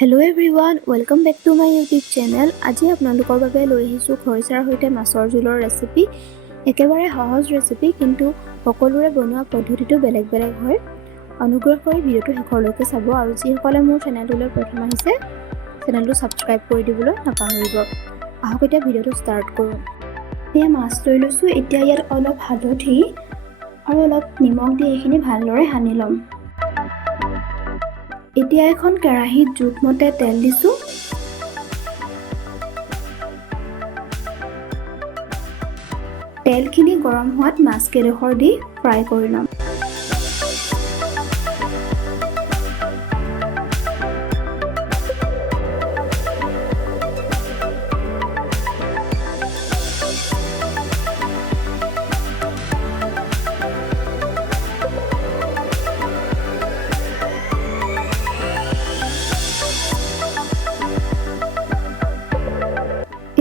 Hello everyone, welcome back to my YouTube channel. আজি আপোনালোকৰ বাবে লৈ আহিছো খৰিচাৰ সৈতে মাছৰ জোলৰ ৰেচিপি। একেবাৰে সহজ ৰেচিপি কিন্তু সকলোৰে বনোৱা পদ্ধতিটো বেলেগ বেলেগ হয়। অনুগ্ৰহ কৰি ভিডিওটো শেষলৈকে চাব আৰু যিসকলে মোৰ চেনেলটোলৈ প্ৰথম আহিছে চেনেলটো সাবস্ক্ৰাইব কৰি দিবলৈ নাপাহৰিব। আহক এতিয়া ভিডিওটো ষ্টাৰ্ট কৰোঁ। এতিয়া মাছ লৈ লৈছো। এতিয়া ইয়াত অলপ হালধি আৰু অলপ নিমখ দি এইখিনি ভালদৰে সানি ল'ম। এতিয়া এখন কেৰাহীত জোখমতে তেল দিছো। তেলখিনি গৰম হোৱাত মাছ কেইডোখৰ দি ফ্ৰাই কৰি ল'ম।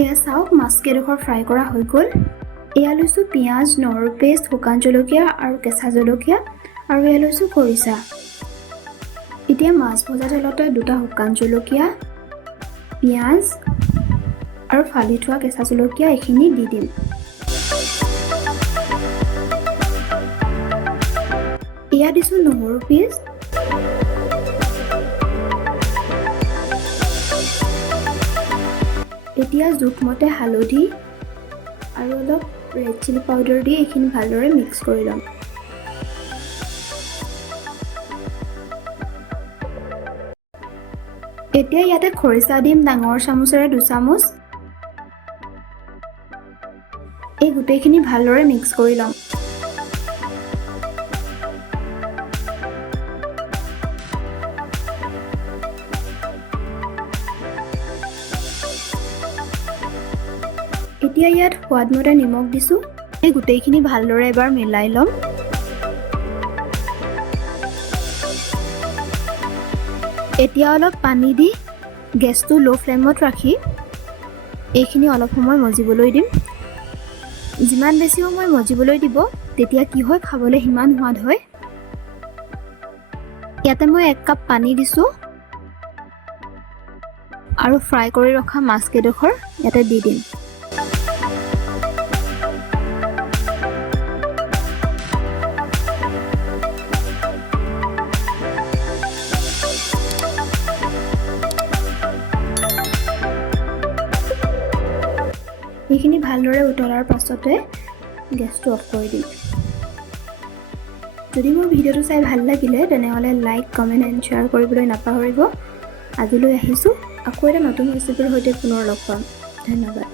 এয়া চাওক মাছ কেইডোখৰ ফ্ৰাই কৰা হৈ গ'ল। এয়া লৈছোঁ পিঁয়াজ, নহৰু পেষ্ট, শুকান জলকীয়া আৰু কেঁচা জলকীয়া আৰু এয়া লৈছোঁ খৰিচা। এতিয়া মাছ ভজা তেলতে দুটা শুকান জলকীয়া, পিঁয়াজ আৰু ফালি থোৱা কেঁচা জলকীয়া এইখিনি দি দিম। এয়া দিছোঁ নহৰু পেষ্ট, এতিয়া জোখমতে হালধি আৰু অলপ ৰেড চিলি পাউডাৰ দি এইখিনি ভালদৰে মিক্স কৰি ল'ম। এতিয়া ইয়াতে খৰিচা দিম ডাঙৰ চামুচেৰে 2 চামুচ। এই গোটেইখিনি ভালদৰে মিক্স কৰি ল'ম। এতিয়া ইয়াত সোৱাদমতে নিমখ দিছো। এই গোটেইখিনি ভালদৰে এবাৰ মিলাই ল'ম। এতিয়া অলপ পানী দি গেছটো লো ফ্লেমত ৰাখি এইখিনি অলপ সময় মজিবলৈ দিম। যিমান বেছি সময় মজিবলৈ দিব তেতিয়া কি হয় খাবলৈ সিমান সোৱাদ হয়। ইয়াতে মই 1 কাপ পানী দিছো আৰু ফ্ৰাই কৰি ৰখা মাছ কেইডোখৰ ইয়াতে দি দিম। এইখিনি ভালদৰে উতলাৰ পাছতে গেছটো অফ কৰি দিম। যদি মোৰ ভিডিওটো চাই ভাল লাগিলে তেনেহ'লে লাইক, কমেণ্ট এণ্ড শ্বেয়াৰ কৰিবলৈ নাপাহৰিব। আজিলৈ আহিছোঁ, আকৌ এটা নতুন ৰেচিপিৰ সৈতে পুনৰ লগ পাম। ধন্যবাদ।